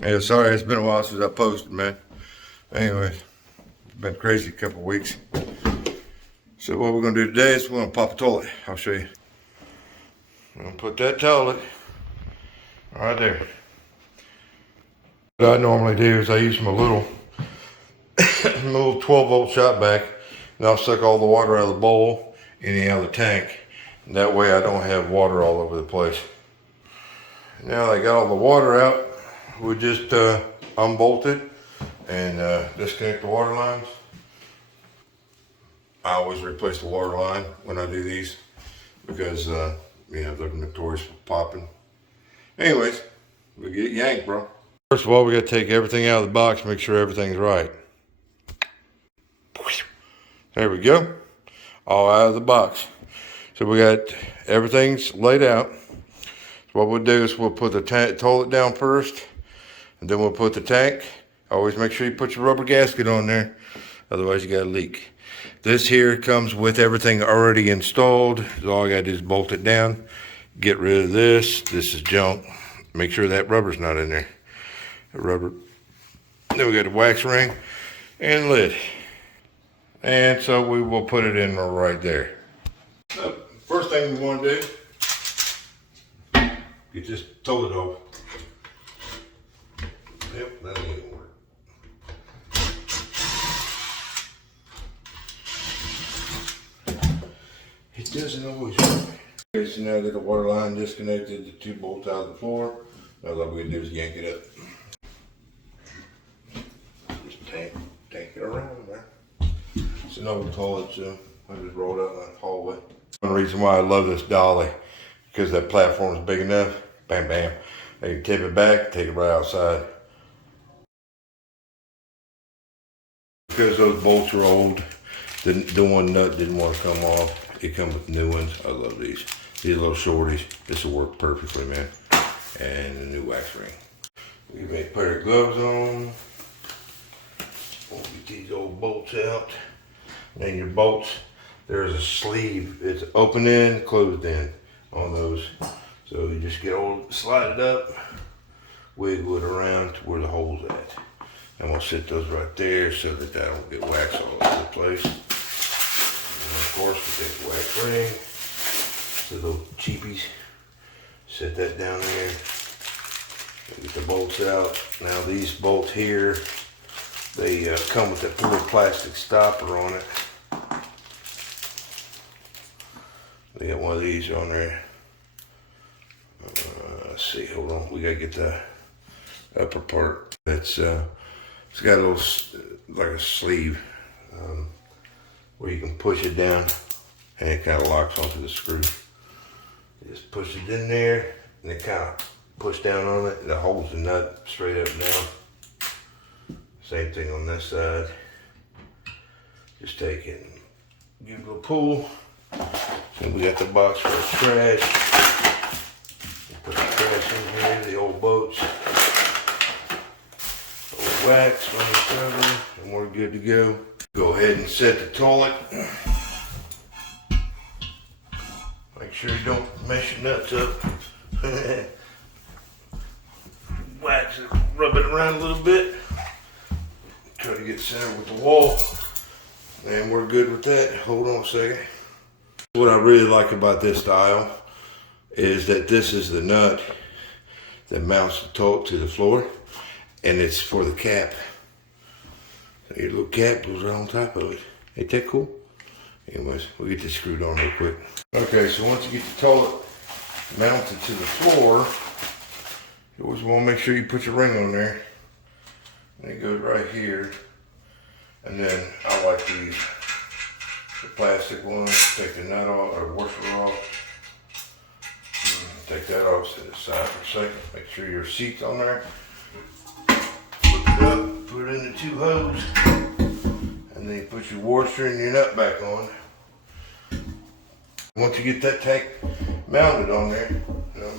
Yeah, sorry, it's been a while since I posted, man. Anyways, it's been crazy a couple weeks. So what we're gonna do today is we're gonna pop a toilet. I'll show you. I'm gonna put that toilet right there. What I normally do is I use my little, my little 12-volt shot back, and I'll suck all the water out of the bowl and out of the tank. And that way I don't have water all over the place. Now that I got all the water out, we just unbolt it and disconnect the water lines. I always replace the water line when I do these because they're notorious for popping. Anyways, we get yanked, bro. First of all, we got to take everything out of the box, make sure everything's right. There we go, all out of the box. So we got everything's laid out. So what we'll do is we'll put the toilet down first, and then we'll put the tank. Always make sure you put your rubber gasket on there, otherwise you got a leak. This here comes with everything already installed. So all I gotta do is bolt it down, get rid of this. This is junk. Make sure that rubber's not in there. The rubber. Then we got the wax ring and lid. And so we will put it in right there. So first thing we want to do, get this toilet off. Yep, that ain't gonna work. It doesn't always work. Okay, so now that the water line disconnected, the two bolts out of the floor, now all we can do is yank it up. Just tank it around there. It's an old toilet, so I just rolled out in the hallway. One reason why I love this dolly, because that platform is big enough, bam, bam. They can tip it back, take it right outside. Because those bolts are old, the one nut didn't want to come off. It comes with new ones. I love these. These little shorties. This will work perfectly, man. And a new wax ring. We may put our gloves on. We'll get these old bolts out. And your bolts, there's a sleeve. It's open end, closed end on those. So you just slide it up, wiggle it around to where the hole's at. And we'll set those right there so that that don't get wax all over the place. And of course, we take the wax ring, the little cheapies, set that down there. Get the bolts out. Now these bolts here, they come with that little plastic stopper on it. They got one of these on there. Let's see, hold on. We gotta get the upper part. That's it's got a little like a sleeve where you can push it down, and it kind of locks onto the screw. You just push it in there, and it kind of push down on it, and it holds the nut straight up and down. Same thing on this side. Just take it and give it a little pull. And we got the box for the trash. Put the trash in here, the old boats, old wax on the cover, and we're good to go. Go ahead and set the toilet. Make sure you don't mess your nuts up. Wax it, rub it around a little bit. Try to get centered with the wall. And we're good with that. Hold on a second. What I really like about this style is that this is the nut that mounts the toilet to the floor, and it's for the cap. So your little cap goes right on top of it. Ain't that cool? Anyways, we'll get this screwed on real quick. Okay, so once you get the toilet mounted to the floor, you always want to make sure you put your ring on there. And it goes right here. And then I like these, the plastic ones. Take the nut off, or washer off. Take that off, set it aside for a second. Make sure your seat's on there. Flip it up, put it in the two hoses. And then you put your washer and your nut back on. Once you get that tank mounted on there,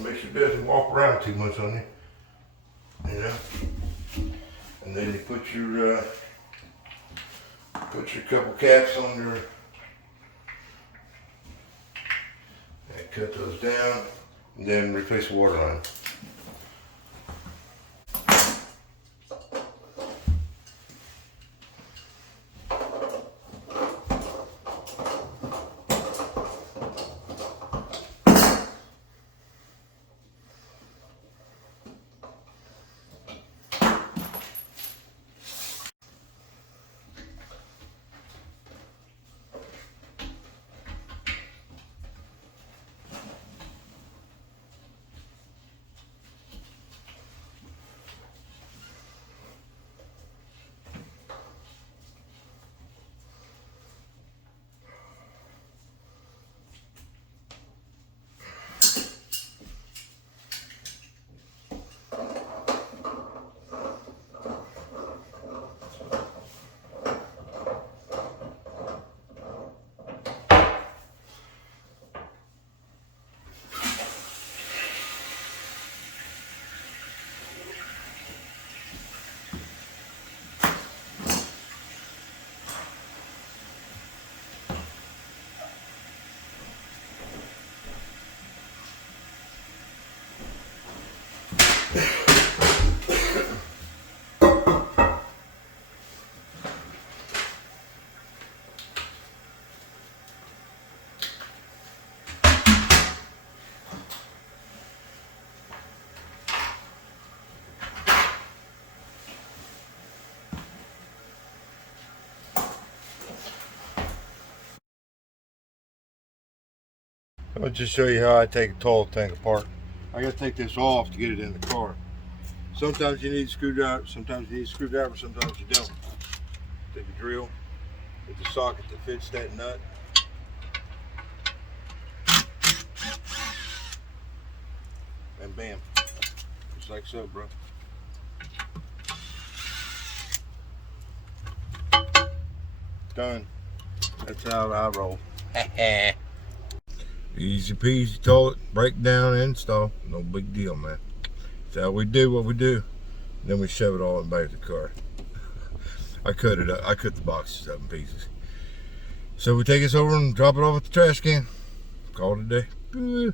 make sure it doesn't walk around too much on you. And then you put your couple caps on your, and cut those down, and then replace the water line. I'll just show you how I take a toilet tank apart. I gotta take this off to get it in the car. Sometimes you need a screwdriver, sometimes you need a screwdriver, sometimes you don't. Take a drill with the socket that fits that nut. And bam. Just like so, bro. Done. That's how I roll. Easy peasy toilet, break down, install. No big deal, man. That's how we do what we do. Then we shove it all in the back of the car. I cut it up. I cut the boxes up in pieces. So we take this over and drop it off at the trash can. Call it a day.